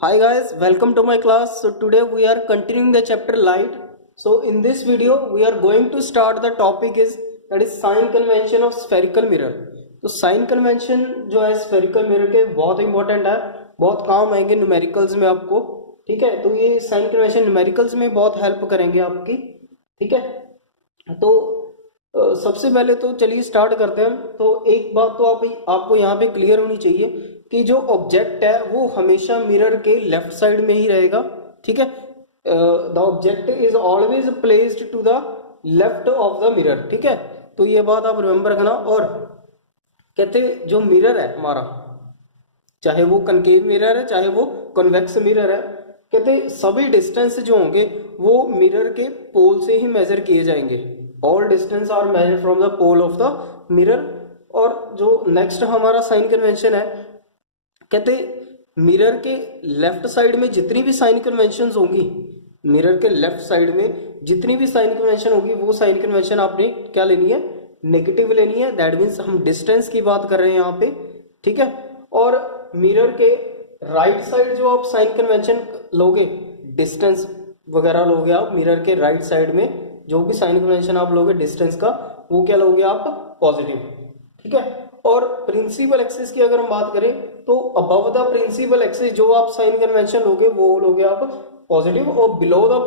Hi guys, welcome to my class. So today we are continuing the chapter light. So in this video we are going to start the topic is that is sign convention of spherical mirror. तो sign convention जो है spherical mirror के बहुत important है, बहुत काम आएंगे numericals में आपको। ठीक है, तो ये साइन कन्वेंशन न्यूमेरिकल्स में बहुत हेल्प करेंगे आपकी। ठीक है, तो सबसे पहले तो चलिए स्टार्ट करते हैं। तो एक बात तो आपको यहाँ पे क्लियर होनी चाहिए कि जो ऑब्जेक्ट है वो हमेशा मिरर के लेफ्ट साइड में ही रहेगा। ठीक है, the object is always placed to the left of the mirror. ठीक है, तो ये बात आप रिमेंबर रखना। और कहते जो मिरर है हमारा, चाहे वो कनकेव मिरर है चाहे वो कन्वेक्स मिरर है, कहते सभी डिस्टेंस जो होंगे वो मिरर के पोल से ही मेजर किए जाएंगे। All distance are measure from the pole of the mirror. और जो नेक्स्ट हमारा साइन कन्वेंशन है, कहते मिरर के लेफ्ट साइड में जितनी भी साइन कन्वेंशन होंगी, मिरर के लेफ्ट साइड में जितनी भी साइन कन्वेंशन होगी वो साइन कन्वेंशन आपने क्या लेनी है, नेगेटिव लेनी है। दैट मीन्स हम डिस्टेंस की बात कर रहे हैं यहाँ पे। ठीक है, और मिरर के राइट साइड जो आप साइन कन्वेंशन लोगे, डिस्टेंस वगैरह लोगे आप मिरर के राइट साइड में, जो भी साइन कन्वेंशन आप लोगे डिस्टेंस का, वो क्या लोगे आप, पॉजिटिव। ठीक है, और प्रिंसिपल एक्सिस की अगर हम बात करें तो अबव द प्रिंसिपल एक्सिस जो आप साइन कन्वेंशन लोगे वो लोगे आप पॉजिटिव, और बिलो द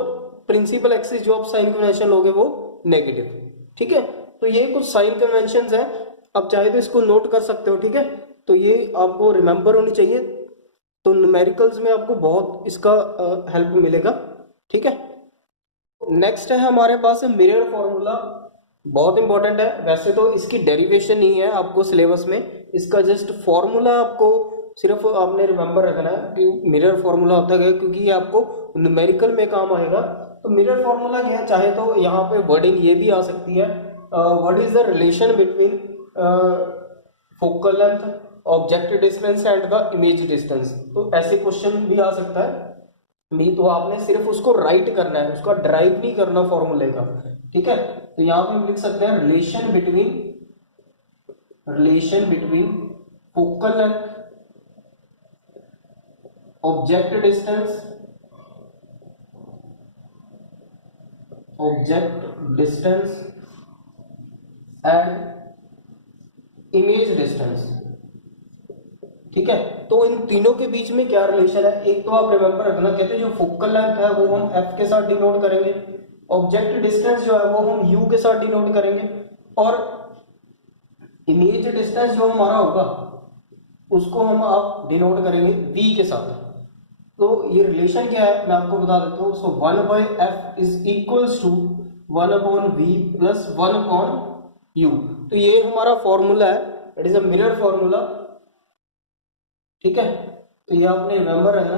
प्रिंसिपल एक्सिस जो आप साइन कन्वेंशन लोगे वो नेगेटिव। ठीक है, तो ये कुछ साइन कन्वेंशन है, आप चाहे तो इसको नोट कर सकते हो। ठीक है, तो ये आपको रिमेंबर होनी चाहिए, तो न्यूमेरिकल्स में आपको बहुत इसका हेल्प मिलेगा। ठीक है, नेक्स्ट है हमारे पास मिरर फॉर्मूला, बहुत इंपॉर्टेंट है। वैसे तो इसकी डेरिवेशन नहीं है आपको सिलेबस में, इसका जस्ट फॉर्मूला आपको सिर्फ आपने रिमेंबर रखना है कि मिरर फॉर्मूला होता है, क्योंकि ये आपको न्यूमेरिकल में काम आएगा। तो मिरर फॉर्मूला क्या है, चाहे तो यहाँ पे वर्डिंग ये भी आ सकती है, what is the relation between focal length, object distance and the image distance. तो ऐसे क्वेश्चन भी आ सकता है नहीं, तो आपने सिर्फ उसको राइट करना है, उसका ड्राइव नहीं करना फॉर्मूले का। ठीक है, तो यहां पे हम लिख सकते हैं relation between focal length, object distance and image distance. ठीक है, तो इन तीनों के बीच में क्या रिलेशन है, एक तो आप रिमेंबर रखना, कहते हैं जो फोकल लेंथ है वो हम एफ के साथ डिनोट करेंगे, ऑब्जेक्ट डिस्टेंस जो है वो हम यू के साथ डिनोट करेंगे, और इमेज डिस्टेंस जो हमारा होगा उसको हम आप डिनोट करेंगे वी के साथ। तो ये रिलेशन क्या है मैं आपको बता देता हूँ। So 1/f is equals to 1/v plus 1/u। तो ये हमारा फॉर्मूला है, it is a mirror formula. ठीक है, तो ये आपने रिमेंबर रखना।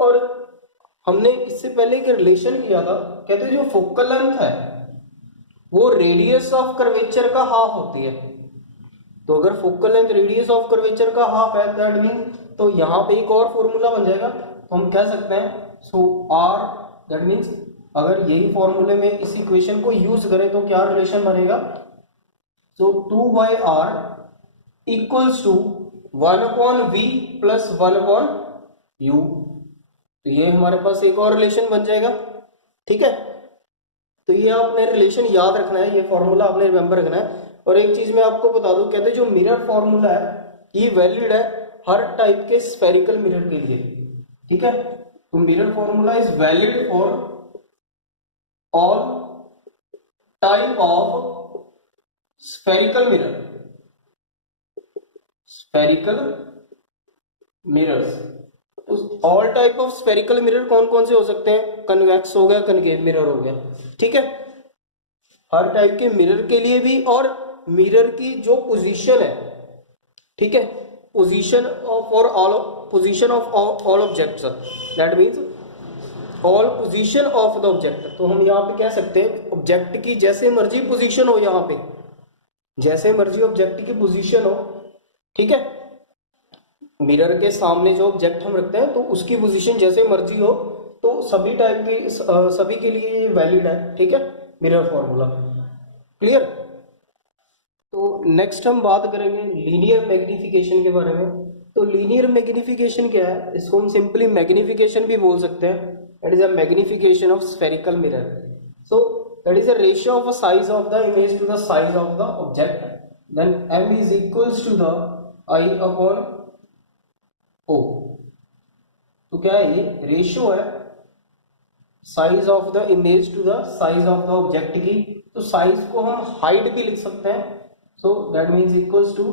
और हमने इससे पहले एक रिलेशन किया था, कहते हैं जो फोकल लेंथ है वो रेडियस ऑफ कर्वेचर का हाफ होती है। तो अगर focal length radius of curvature का हाफ है, दैट मीन तो यहाँ पे एक और फॉर्मूला बन जाएगा, तो हम कह सकते हैं सो आर, दैट मीन्स अगर यही फॉर्मूले में इस इक्वेशन को यूज करें तो क्या रिलेशन बनेगा, सो 2/r equals to 1/v plus 1/u। तो ये हमारे पास एक और रिलेशन बन जाएगा। ठीक है, तो ये आपने रिलेशन याद रखना है, ये फॉर्मूला आपने रिमेंबर रखना है। और एक चीज मैं आपको बता दूं, कहते हैं जो मिरर फॉर्मूला है ये वैलिड है हर टाइप के स्फेरिकल मिरर के लिए। ठीक है, तो mirror formula is valid for all type of spherical mirrors. All type of spherical mirror कौन कौन से हो सकते हैं, कन्वेक्स हो गया, कनकेव मिरर हो गया। ठीक है, हर टाइप के मिरर के लिए भी, और मिरर की जो पोजीशन है, ठीक है, position of all objects, that means all position of the object. तो हम यहाँ पे कह सकते हैं ऑब्जेक्ट की जैसे मर्जी पोजीशन हो, यहाँ पे जैसे मर्जी ऑब्जेक्ट की पोजीशन हो। ठीक है, मिरर के सामने जो ऑब्जेक्ट हम रखते हैं तो उसकी पोजीशन जैसे मर्जी हो, तो सभी टाइप की सभी के लिए ये वैलिड है। ठीक है, मिरर फॉर्मूला क्लियर। तो नेक्स्ट हम बात करेंगे लीनियर मैग्निफिकेशन के बारे में। तो लीनियर मैग्निफिकेशन क्या है, इसको हम सिंपली मैग्निफिकेशन भी बोल सकते हैं. That is a magnification of spherical mirror. So that is a ratio of size of the image to the size of the object. Then m is equals to the I upon O. तो क्या है, ये ratio है size of the image to the size of the object की. तो size को हम height भी लिख सकते हैं. So that means equals to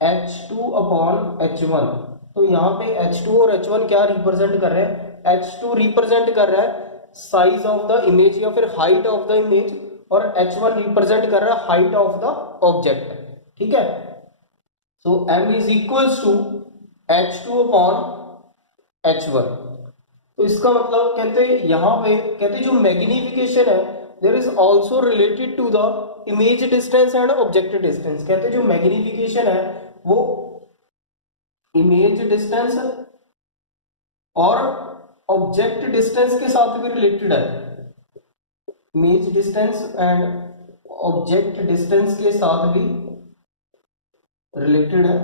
h2 upon h1. तो यहाँ पे h2 और h1 क्या रिप्रेजेंट कर रहे हैं, h2 रिप्रेजेंट कर रहा है साइज ऑफ द इमेज या फिर हाइट ऑफ द इमेज, और h1 रिप्रेजेंट कर रहा है हाइट ऑफ द ऑब्जेक्ट. ठीक है. So m is equals to h2 upon h1. तो इसका मतलब कहते हैं यहाँ पे कहते हैं जो मैग्निफिकेशन है there is also related to the image distance and object distance. कहते हैं जो मैग्निफिकेशन है वो इमेज डिस्टेंस और ऑब्जेक्ट डिस्टेंस के साथ भी रिलेटेड है. Image distance and object distance के साथ भी रिलेटेड है.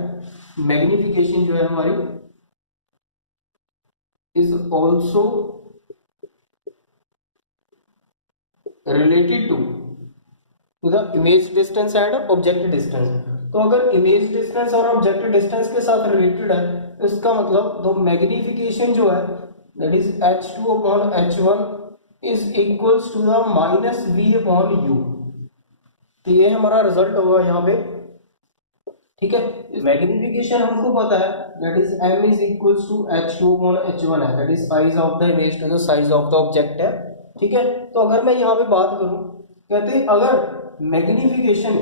मैग्निफिकेशन जो है हमारी is also related to the image distance and object distance. तो अगर इमेज डिस्टेंस और ऑब्जेक्ट डिस्टेंस के साथ रिलेटेड है तो इसका मतलब तो मैग्निफिकेशन जो है that is h2 upon h1 is equals to the minus v upon u. तो ये हमारा रिजल्ट होगा यहाँ पे. ठीक है. मैग्निफिकेशन हमको पता है that is m is equals to h2 upon h1 है, that is size of the image to the size of the object है. ठीक है. तो अगर मैं यहाँ पे बात करूं, कहते हैं अगर मैग्निफिकेशन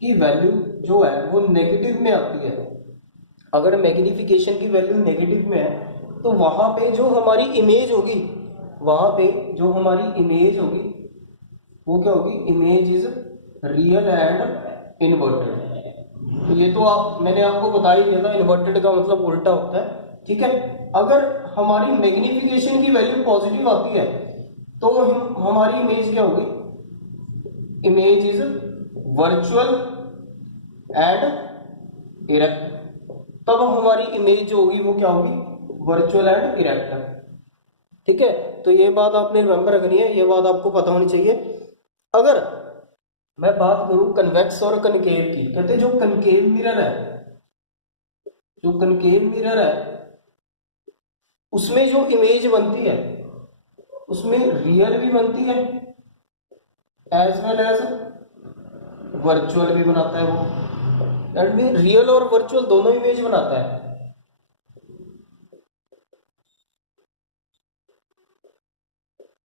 की वैल्यू जो है वो नेगेटिव में आती है, अगर मैग्निफिकेशन की वैल्यू नेगेटिव में है तो वहां पे जो हमारी इमेज होगी, वहां पे जो हमारी इमेज होगी वो क्या होगी, image is real and inverted. तो ये तो मैंने आपको बता ही दिया था, इन्वर्टेड का मतलब उल्टा होता है. ठीक है. अगर हमारी मैग्निफिकेशन की वैल्यू पॉजिटिव आती है तो हमारी इमेज क्या होगी, image is virtual and erect. तब हमारी इमेज जो होगी वो क्या होगी, वर्चुअल एंड इरेक्ट. ठीक है. तो ये बात आपने रिमेंबर रखनी है, ये बात आपको पता होनी चाहिए. अगर मैं बात करूं कन्वेक्स और कनकेव की, कहते हैं जो कनकेव मिरर है, जो कनकेव मिरर है उसमें जो इमेज बनती है उसमें रियल भी बनती है एज वेल एज वर्चुअल भी बनाता है वो. दैट मीन रियल और वर्चुअल दोनों इमेज बनाता है.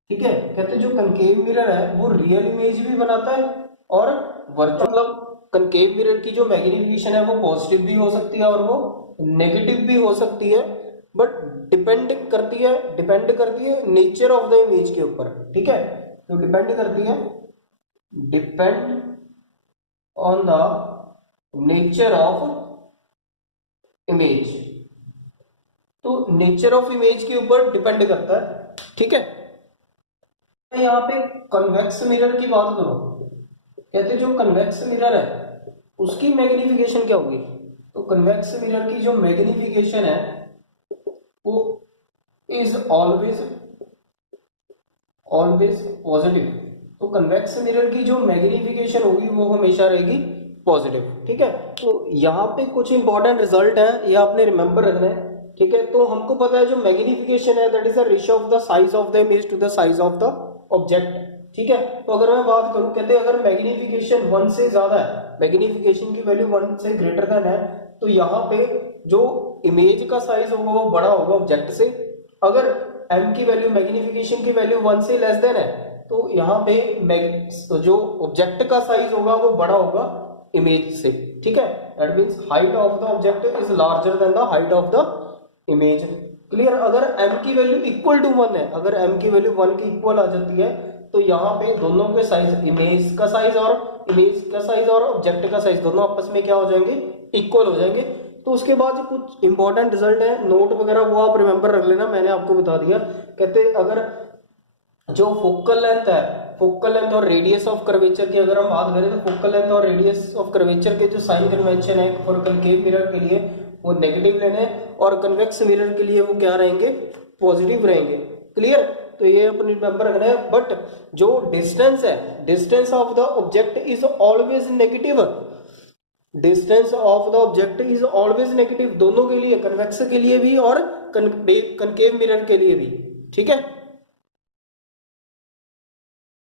ठीक है. कहते हैं जो कनकेव मिरर है वो रियल इमेज भी बनाता है और वर्चुअल, मतलब कनकेव मिरर की जो मैग्निफिकेशन है वो पॉजिटिव भी हो सकती है और वो नेगेटिव भी हो सकती है, बट डिपेंड करती है नेचर ऑफ द इमेज के ऊपर. ठीक है. तो डिपेंड करती है, depend on the nature of image. तो नेचर ऑफ इमेज के ऊपर डिपेंड करता है. ठीक है. यहाँ पे कन्वेक्स मिरर की बात करो, कहते जो कन्वेक्स मिरर है उसकी मैग्निफिकेशन क्या होगी, तो कन्वेक्स मिरर की जो मैग्निफिकेशन है वो इज ऑलवेज पॉजिटिव. तो कन्वेक्स मिरर की जो मैग्निफिकेशन होगी वो हमेशा रहेगी पॉजिटिव. ठीक है. तो यहाँ पे कुछ इंपॉर्टेंट रिजल्ट है, ये आपने रिमेंबर रखना है. ठीक है. तो हमको पता है जो मैग्निफिकेशन है that is the ratio of the size of the image to the size of the object. ठीक है. तो अगर मैं बात करूं, कहते हैं अगर मैग्निफिकेशन 1 से ज्यादा है, मैग्निफिकेशन की वैल्यू 1 से ग्रेटर देन है, तो यहाँ पे जो इमेज का साइज होगा वो बड़ा होगा ऑब्जेक्ट से. अगर m की वैल्यू, मैग्निफिकेशन की वैल्यू 1 से लेस देन है तो यहाँ पे जो ऑब्जेक्ट का साइज होगा वो बड़ा होगा इमेज से. ठीक है. That means height of the object is larger than the height of the image. Clear. अगर m की वैल्यू इक्वल टू 1 है, अगर m की वैल्यू 1 की इक्वल आ जाती है तो यहाँ पे दोनों के साइज, इमेज का साइज और ऑब्जेक्ट का साइज दोनों आपस में क्या हो जाएंगे, इक्वल हो जाएंगे. तो उसके बाद कुछ इंपॉर्टेंट रिजल्ट है, नोट वगैरह वो आप रिमेंबर रख लेना, मैंने आपको बता दिया. कहते अगर जो फोकल लेंथ और रेडियस ऑफ कर्वेचर की अगर हम बात करें तो फोकल लेंथ और रेडियस ऑफ कर्वेचर के जो साइन कन्वेंशन है फॉर कनकेव मिरर के लिए वो नेगेटिव लेने हैं और कन्वेक्स मिरर के लिए वो क्या रहेंगे, पॉजिटिव रहेंगे। क्लियर, तो ये अपने रिमेंबर रखना है। बट जो डिस्टेंस है, distance of the object is always negative, distance of the object is always negative, दोनों के लिए, कन्वेक्स के लिए भी और कनकेव मिरर के लिए भी। ठीक है,